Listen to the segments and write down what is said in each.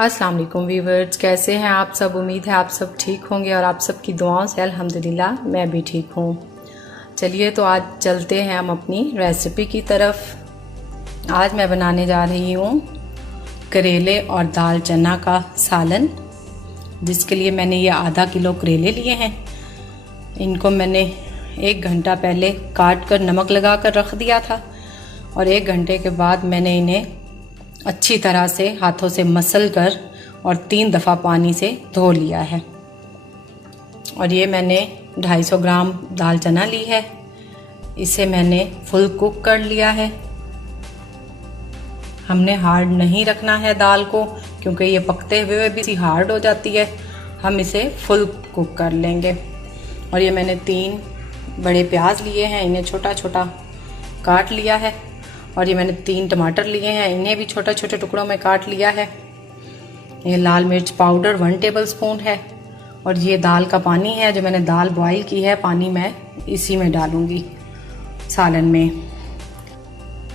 अस्सलाम वालेकुम व्यूवर्स, कैसे हैं आप सब। उम्मीद है आप सब ठीक होंगे और आप सब की दुआओं से अल्हम्दुलिल्लाह मैं भी ठीक हूँ। चलिए तो आज चलते हैं हम अपनी रेसिपी की तरफ। आज मैं बनाने जा रही हूँ करेले और दाल चना का सालन, जिसके लिए मैंने ये आधा किलो करेले लिए हैं। इनको मैंने 1 घंटा पहले काट कर नमक लगा कर रख दिया था और 1 घंटे के बाद मैंने इन्हें अच्छी तरह से हाथों से मसल कर और 3 दफ़ा पानी से धो लिया है। और ये मैंने 250 ग्राम दाल चना ली है, इसे मैंने फुल कुक कर लिया है। हमने हार्ड नहीं रखना है दाल को, क्योंकि ये पकते हुए भी हार्ड हो जाती है। हम इसे फुल कुक कर लेंगे। और ये मैंने 3 बड़े प्याज लिए हैं, इन्हें छोटा छोटा काट लिया है। और ये मैंने 3 टमाटर लिए हैं, इन्हें भी छोटे छोटे टुकड़ों में काट लिया है। ये लाल मिर्च पाउडर 1 टेबलस्पून है। और ये दाल का पानी है, जो मैंने दाल बॉईल की है, पानी मैं इसी में डालूंगी सालन में।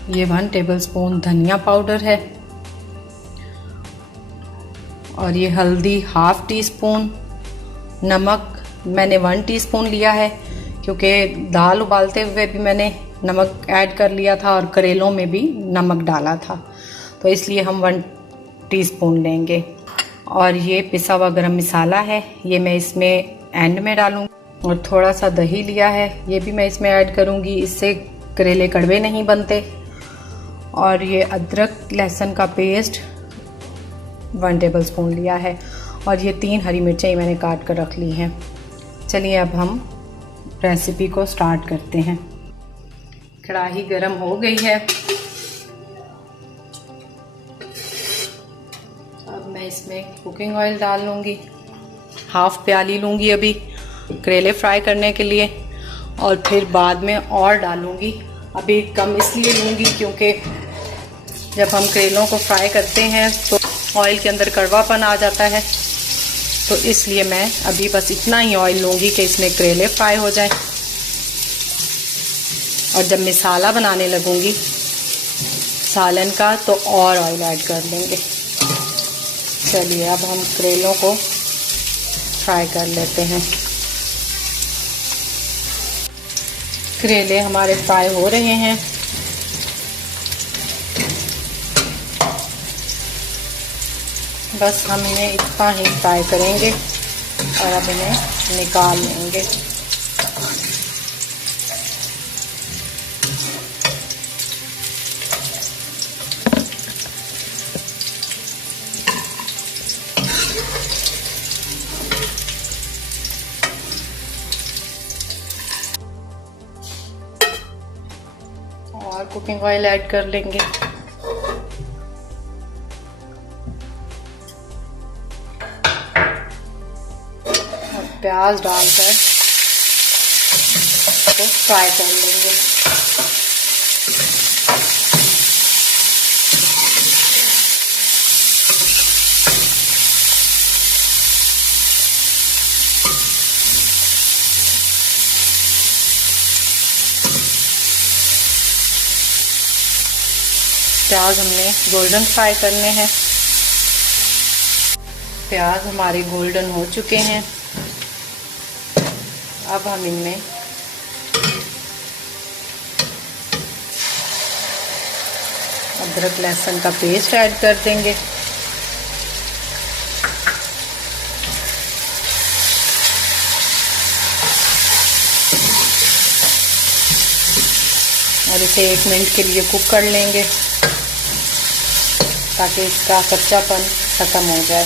ये 1 टेबलस्पून धनिया पाउडर है। और ये हल्दी 1/2 टीस्पून। नमक मैंने 1 टीस्पून लिया है, क्योंकि दाल उबालते हुए भी मैंने नमक ऐड कर लिया था और करेलों में भी नमक डाला था, तो इसलिए हम 1 टीस्पून लेंगे। और ये पिसा हुआ गरम मसाला है, ये मैं इसमें एंड में डालूँगी। और थोड़ा सा दही लिया है, ये भी मैं इसमें ऐड करूँगी, इससे करेले कड़वे नहीं बनते। और ये अदरक लहसुन का पेस्ट 1 टेबलस्पून लिया है। और ये 3 हरी मिर्चें मैंने काट कर रख ली हैं। चलिए अब हम रेसिपी को स्टार्ट करते हैं। कढ़ाई गरम हो गई है। अब मैं इसमें कुकिंग ऑयल डाल लूँगी, 1/2 प्याली लूँगी अभी करेले फ्राई करने के लिए, और फिर बाद में और डालूँगी। अभी कम इसलिए लूँगी क्योंकि जब हम करेलों को फ्राई करते हैं तो ऑयल के अंदर कड़वापन आ जाता है, तो इसलिए मैं अभी बस इतना ही ऑयल लूँगी कि इसमें करेले फ्राई हो जाए। और जब मसाला बनाने लगूंगी सालन का तो और ऑयल ऐड कर लेंगे। चलिए अब हम करेलों को फ्राई कर लेते हैं। करेले हमारे फ्राई हो रहे हैं। बस हम इन्हें इतना ही फ्राई करेंगे और अब इन्हें निकाल लेंगे। और कुकिंग ऑयल ऐड कर लेंगे। और प्याज डालकर तो फ्राई कर लेंगे। प्याज हमने गोल्डन फ्राई करने हैं। प्याज हमारे गोल्डन हो चुके हैं। अब हम इनमें अदरक लहसुन का पेस्ट ऐड कर देंगे। और इसे 1 मिनट के लिए कुक कर लेंगे ताकि इसका कच्चापन ख़त्म हो जाए।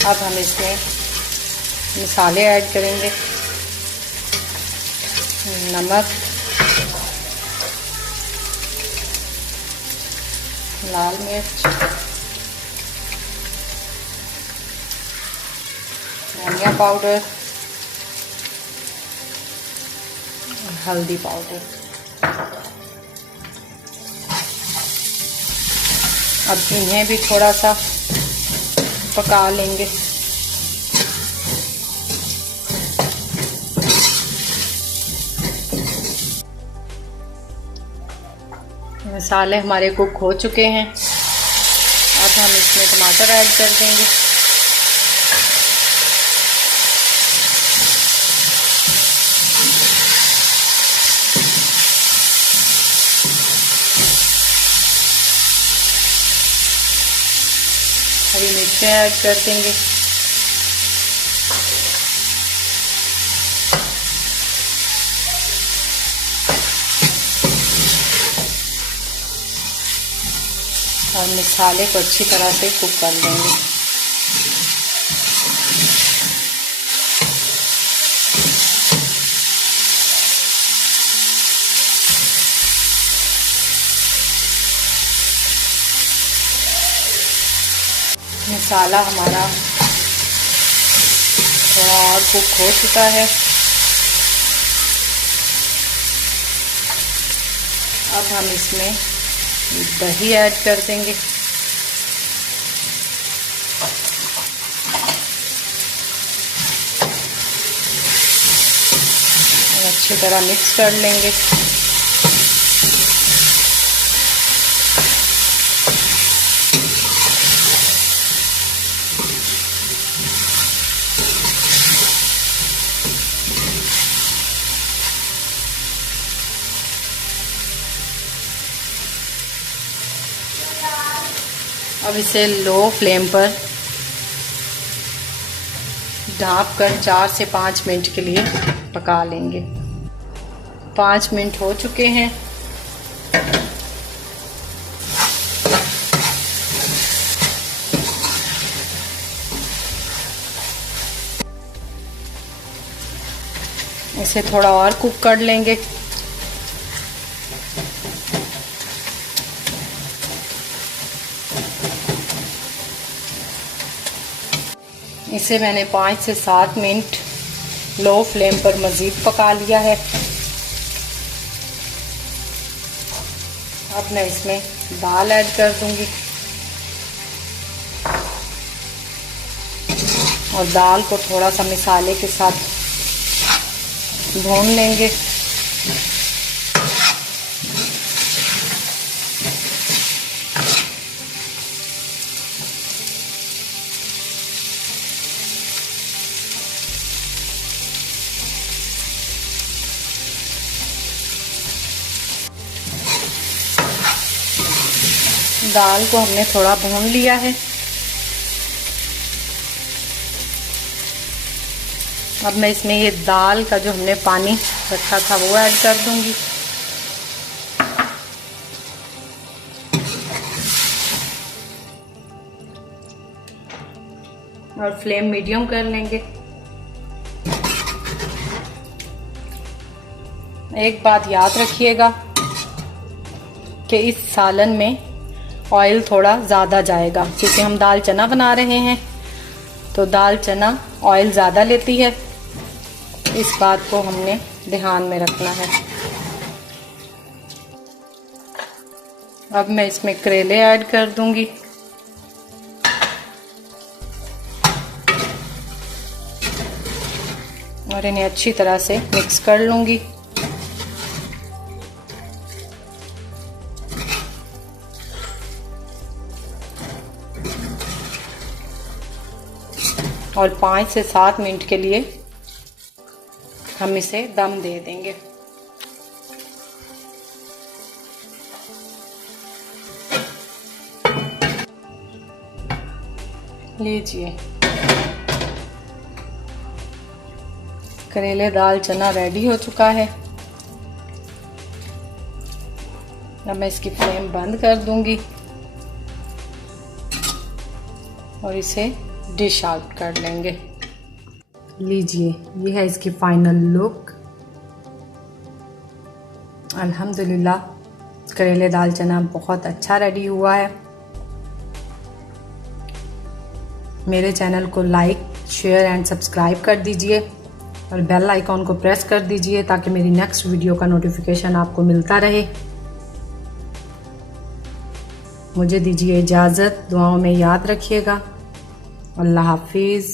अब हम इसमें मसाले ऐड करेंगे। नमक, लाल मिर्च, धनिया पाउडर, हल्दी पाउडर। अब इन्हें भी थोड़ा सा पका लेंगे। मसाले हमारे कुक हो चुके हैं। अब हम इसमें टमाटर ऐड कर देंगे। हरी मिर्चें ऐड कर देंगे। और मसाले को अच्छी तरह से कुक कर लेंगे। मसाला हमारा थोड़ा और कुक हो चुका है। अब हम इसमें दही ऐड कर देंगे। और अच्छी तरह मिक्स कर लेंगे। अब इसे लो फ्लेम पर ढाँप कर 4 से 5 मिनट के लिए पका लेंगे। 5 मिनट हो चुके हैं। इसे थोड़ा और कुक कर लेंगे। इसे मैंने 5 से 7 मिनट लो फ्लेम पर मज़ीद पका लिया है। अब मैं इसमें दाल ऐड कर दूंगी और दाल को थोड़ा सा मसाले के साथ भून लेंगे। दाल को हमने थोड़ा भून लिया है। अब मैं इसमें ये दाल का जो हमने पानी रखा था वो ऐड कर दूंगी। और फ्लेम मीडियम कर लेंगे। एक बात याद रखिएगा कि इस सालन में ऑयल थोड़ा ज़्यादा जाएगा, क्योंकि हम दाल चना बना रहे हैं तो दाल चना ऑयल ज़्यादा लेती है। इस बात को हमने ध्यान में रखना है। अब मैं इसमें करेले ऐड कर दूंगी। और इन्हें अच्छी तरह से मिक्स कर लूंगी। और 5 से 7 मिनट के लिए हम इसे दम दे देंगे। लीजिए, करेले दाल चना रेडी हो चुका है। अब मैं इसकी फ्लेम बंद कर दूंगी और इसे डिश आउट कर लेंगे। लीजिए, ये है इसकी फाइनल लुक। अल्हम्दुलिल्लाह करेले दाल चना बहुत अच्छा रेडी हुआ है। मेरे चैनल को लाइक, शेयर एंड सब्सक्राइब कर दीजिए और बेल आइकॉन को प्रेस कर दीजिए ताकि मेरी नेक्स्ट वीडियो का नोटिफिकेशन आपको मिलता रहे। मुझे दीजिए इजाज़त। दुआओं में याद रखिएगा। अल्लाह हाफिज़।